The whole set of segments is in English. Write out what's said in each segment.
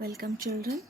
Welcome children,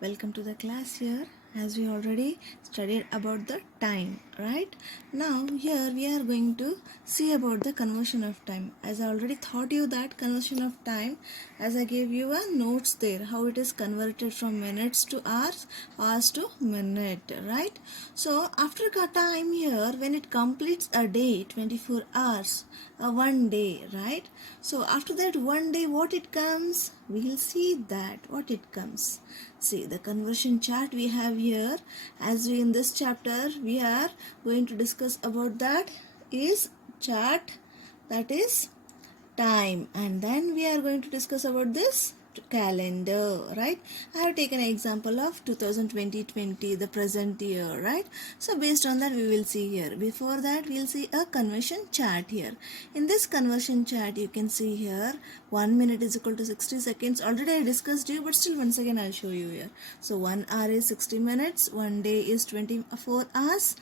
welcome to the class here. As we already studied about the time, right? Now here we are going to see about the conversion of time. As I already taught you that conversion of time, as I gave you a notes there, how it is converted from minutes to hours, hours to minute, right? So after a time here, when it completes a day, 24 hours, one day, right? So after that one day, what it comes? We'll see that what it comes. See the conversion chart we have here. As we in this chapter we are going to discuss about that is chart, that is time, and then we are going to discuss about this calendar, right? I have taken an example of 2020, the present year, right? So based on that we will see here. Before that we'll see a conversion chart here. In this conversion chart you can see here 1 minute is equal to 60 seconds. Already I discussed you, but still once again I'll show you here. So 1 hour is 60 minutes, 1 day is 24 hours,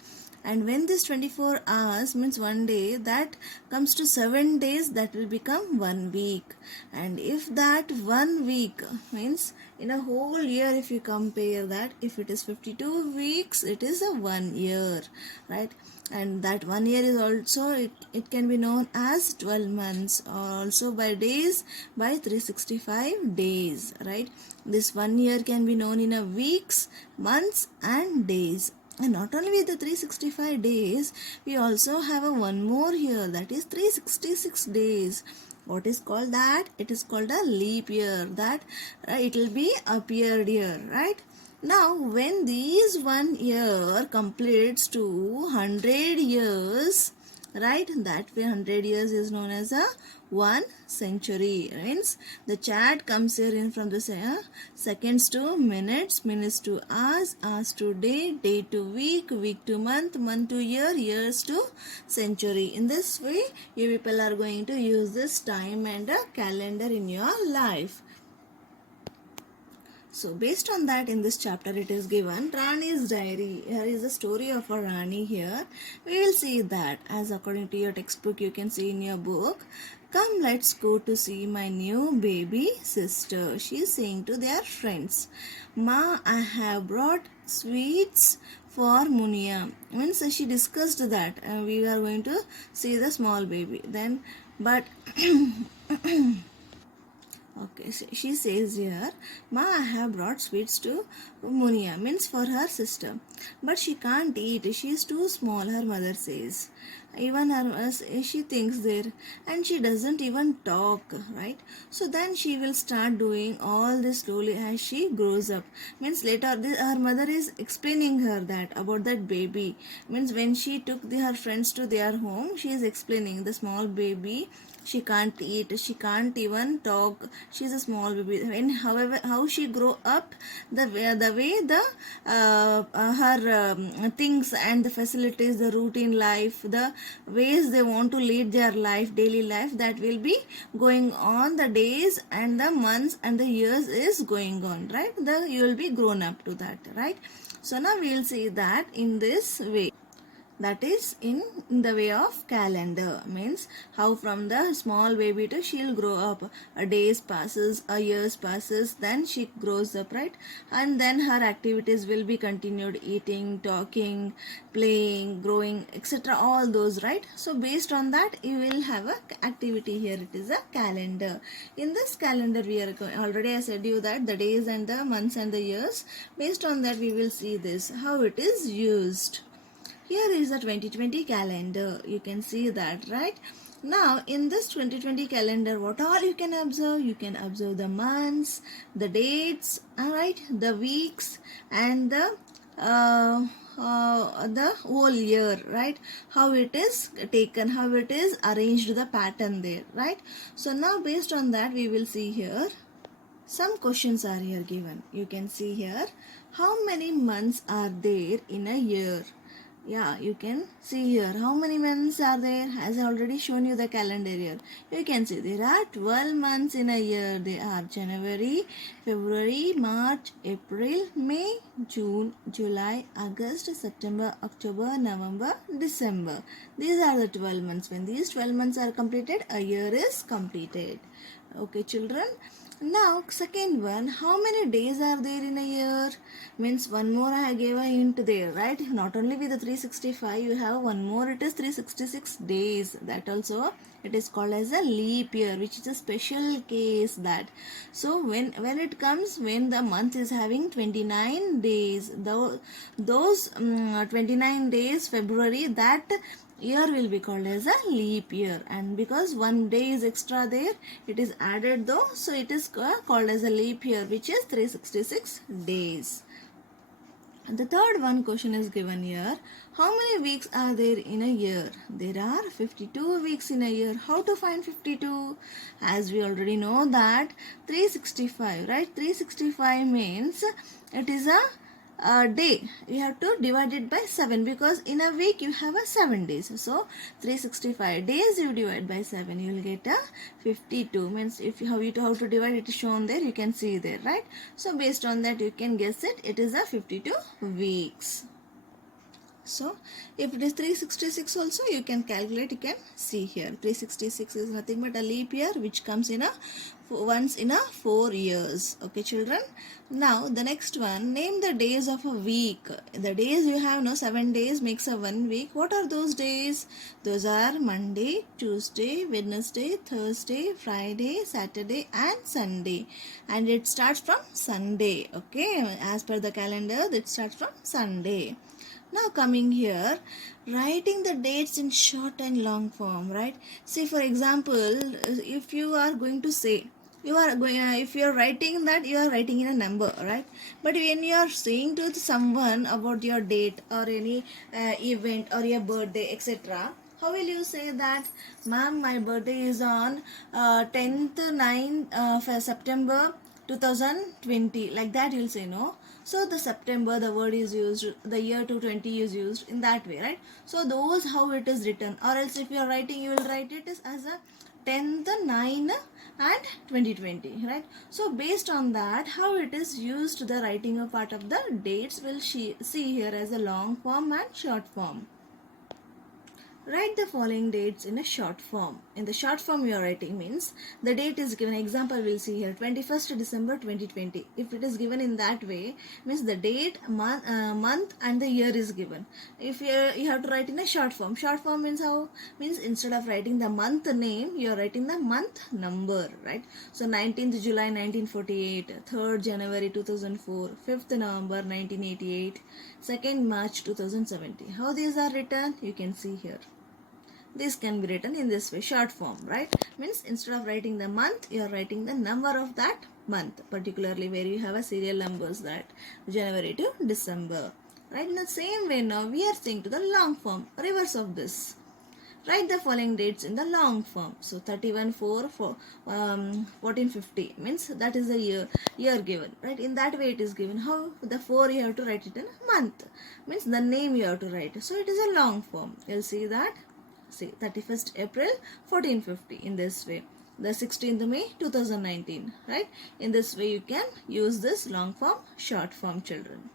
and when this 24 hours means one day, that comes to 7 days, that will become 1 week. And if that 1 week means in a whole year, if you compare that, if it is 52 weeks, it is a 1 year, right? And that 1 year is also, it can be known as 12 months, or also by days, by 365 days, right? This 1 year can be known in a weeks, months and days. And not only with the 365 days, we also have a one more here, that is 366 days. What is called that? It is called a leap year. That it will be a period year, right? Now, when these 1 year completes to 100 years, right, that 100 years is known as a 1 century. Means the chart comes here in from the seconds to minutes, minutes to hours, hours to day, day to week, week to month, month to year, years to century. In this way you people are going to use this time and a calendar in your life. So based on that, in this chapter it is given Rani's diary. Here is the story of a Rani here. We will see that, as according to your textbook you can see in your book. Come, let's go to see my new baby sister. She is saying to their friends, Ma, I have brought sweets for Munia. Means she discussed that we are going to see the small baby. Then, but okay, so she says here, Ma, I have brought sweets to Munia, means for her sister. But she can't eat, she is too small, her mother says. Even her, she thinks there, and she doesn't even talk, right? So then she will start doing all this slowly as she grows up. Means later, her mother is explaining her that about that baby. Means when she took her friends to their home, she is explaining the small baby. She can't eat, she can't even talk, she's a small baby. And however, how she grow up, the way her things and the facilities, the routine life, the ways they want to lead their life, daily life, that will be going on. The days and the months and the years is going on, right? You will be grown up to that, right? So now we will see that in this way, that is in the way of calendar. Means how from the small baby to she'll grow up, a days passes, a years passes, then she grows up, right? And then her activities will be continued, eating, talking, playing, growing, etc., all those, right? So based on that you will have a activity here. It is a calendar. In this calendar we are already I said you that the days and the months and the years, based on that we will see this how it is used. Here is the 2020 calendar. You can see that, right? Now, in this 2020 calendar, what all you can observe? You can observe the months, the dates, alright, the weeks, and the whole year, right? How it is taken, how it is arranged, the pattern there, right? So now, based on that, we will see here. Some questions are here given. You can see here, how many months are there in a year? Yeah, you can see here how many months are there. As I already shown you the calendar here, you can see there are 12 months in a year. They are January, February, March, April, May, June, July, August, September, October, November, December. These are the 12 months. When these 12 months are completed, a year is completed. Okay children, Now, second one, how many days are there in a year? Means one more I gave a hint there, right? Not only with the 365, you have one more, it is 366 days. That also it is called as a leap year, which is a special case that. So when it comes, when the month is having 29 days, those 29 days, February, that year will be called as a leap year, and because one day is extra there, it is added though, so it is called as a leap year, which is 366 days. And the third one question is given here, how many weeks are there in a year? There are 52 weeks in a year. How to find 52? As we already know that 365, right? 365 means it is a day. You have to divide it by 7, because in a week you have a 7 days. So 365 days you divide by 7, you will get a 52. Means if you how to divide, it is shown there, you can see there, right? So based on that you can guess it, it is a 52 weeks. So if it is 366 also, you can calculate, you can see here 366 is nothing but a leap year which comes in a once in a 4 years. Okay children, now the next one, name the days of a week. The days you have, no, 7 days makes a 1 week. What are those days? Those are Monday, Tuesday, Wednesday, Thursday, Friday, Saturday and Sunday, and it starts from Sunday. Okay, as per the calendar, it starts from Sunday. Now coming here, writing the dates in short and long form, right? Say for example, if you are going to say, you are going, if you are writing that, you are writing in a number, right? But when you are saying to someone about your date or any event or your birthday, etc., how will you say that, ma'am, my birthday is on 10th 9th September 2020, like that you'll say, no? So the September, the word is used, the year 220 is used in that way, right? So those how it is written, or else if you are writing, you will write it as a 10th 9 and 2020, right? So based on that, how it is used, the writing of part of the dates will see here as a long form and short form. Write the following dates in a short form. In the short form you are writing means the date is given. Example we'll see here, 21st December 2020. If it is given in that way, means the date, month and the year is given. If you have to write in a short form. Short form means how? Means instead of writing the month name, you are writing the month number, right? So 19th July 1948, 3rd January 2004, 5th November 1988, 2nd March 2070. How these are written? You can see here. This can be written in this way, short form, right? Means instead of writing the month, you are writing the number of that month, particularly where you have a serial numbers, that January to December, right? In the same way, now we are saying to the long form, reverse of this. Write the following dates in the long form. So 1450 means that is the year given, right? In that way it is given. How? The 4 you have to write it in a month, means the name you have to write. So it is a long form. You'll see that. See, 31st April 1450 in this way. The 16th May 2019, right? In this way you can use this long form, short form, children.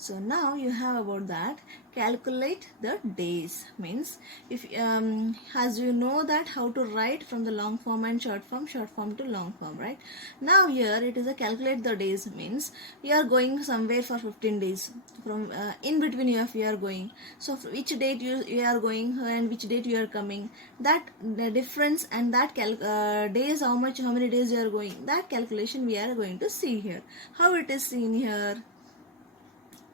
So now you have about that, calculate the days. Means if as you know that how to write from the long form and short form to long form, right? Now here it is a calculate the days, means you are going somewhere for 15 days. From in between you are going. So which date you are going and which date you are coming, that the difference and that days, how many days you are going, that calculation we are going to see here. How it is seen here?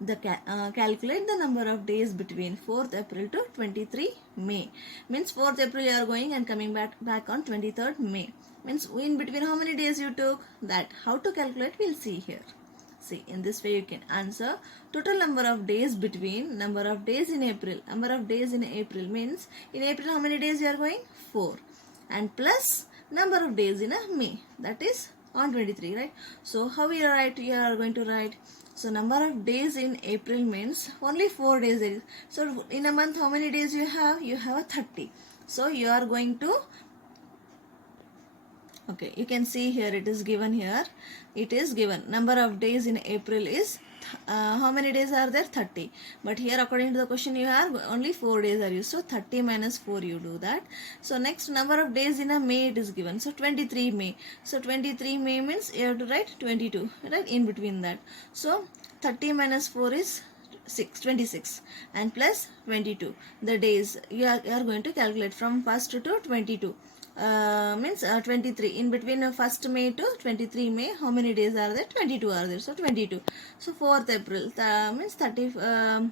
Calculate the number of days between 4th April to 23 May. Means 4th April you are going and coming back on 23rd May. Means in between how many days you took, that how to calculate we'll see here. See, in this way you can answer total number of days between number of days in April. Number of days in April means in April how many days you are going? 4. And plus number of days in a May, that is on 23, right? So how you are going to write? So number of days in April means only 4 days. So in a month how many days you have? You have a 30. So you are going to Okay, you can see here it is given here. It is given number of days in April is how many days are there? 30. But here according to the question you have only 4 days are used. So 30 minus 4 you do that. So next number of days in a May it is given. So 23 May. So 23 May means you have to write 22, right, in between that. So 30 minus 4 is 26 and plus 22. The days you are going to calculate from 1st to 22. Means 23 in between 1st May to 23 May, how many days are there? 22 are there. So 22. So 4th April means 30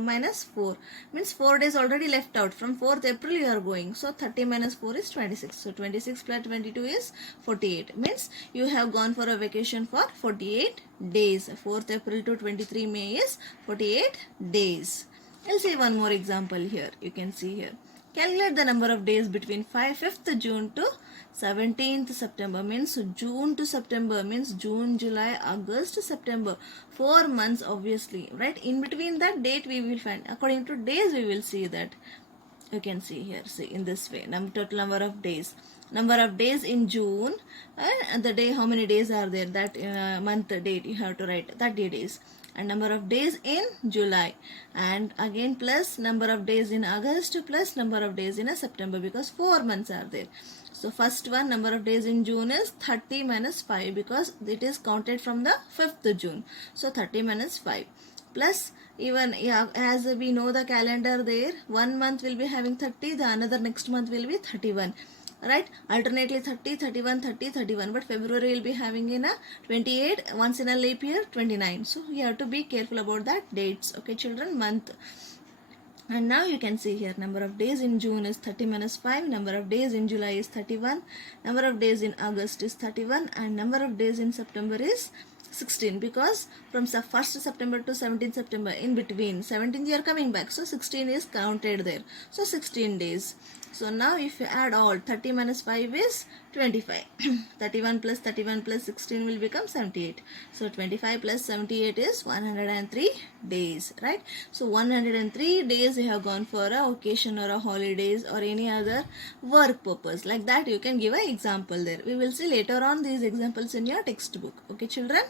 minus 4 means 4 days already left out. From 4th April you are going. So 30 minus 4 is 26. So 26 plus 22 is 48. Means you have gone for a vacation for 48 days. 4th April to 23 May is 48 days. I'll say one more example here. You can see here. Calculate the number of days between 5th June to 17th September. Means June to September means June, July, August, September. 4 months obviously, right? In between that date we will find. According to days we will see that. You can see here, see in this way. Total number of days. Number of days in June and the day, how many days are there? That month date you have to write 30 days. And number of days in July, and again plus number of days in August plus number of days in September, because 4 months are there. So first one, number of days in June is 30 minus 5 because it is counted from the 5th June. So 30 minus 5 plus even, yeah, as we know the calendar there, 1 month will be having 30, the another next month will be 31. Right, alternately 30, 31, 30, 31, but February will be having in a 28, once in a leap year 29. So you have to be careful about that dates. Okay children, month. And now you can see here number of days in June is 30 minus 5, number of days in July is 31, number of days in August is 31, and number of days in September is 16, because from 1st September to 17th September, in between 17th you are coming back, so 16 is counted there. So 16 days. So now if you add all, 30 minus 5 is 25. 31 plus 16 will become 78. So 25 plus 78 is 103 days, right? So 103 days you have gone for a occasion or a holidays or any other work purpose. Like that you can give an example there. We will see later on these examples in your textbook. Okay children?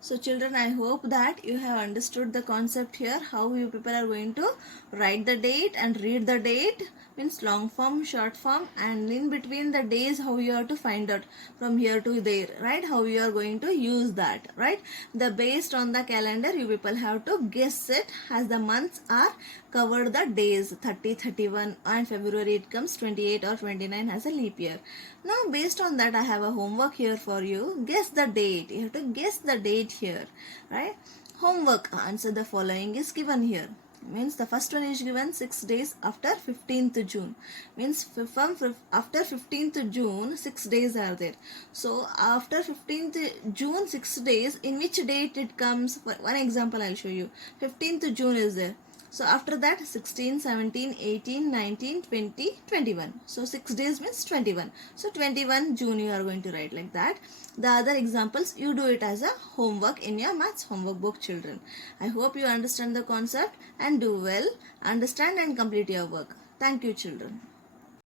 So children, I hope that you have understood the concept here, how you people are going to write the date and read the date, means long form, short form, and in between the days how you have to find out from here to there, right? How you are going to use that, right? The based on the calendar you people have to guess it, as the months are covered the days 30, 31, and February it comes 28 or 29 as a leap year. Now based on that I have a homework here for you. Guess the date. You have to guess the date here, right? Homework, answer the following is given here. Means the first one is given 6 days after 15th June. Means from after 15th June 6 days are there. So after 15th June 6 days, in which date it comes? For one example I'll show you. 15th June is there. So after that 16, 17, 18, 19, 20, 21. So 6 days means 21. So 21 June you are going to write like that. The other examples you do it as a homework in your maths homework book children. I hope you understand the concept and do well. Understand and complete your work. Thank you children.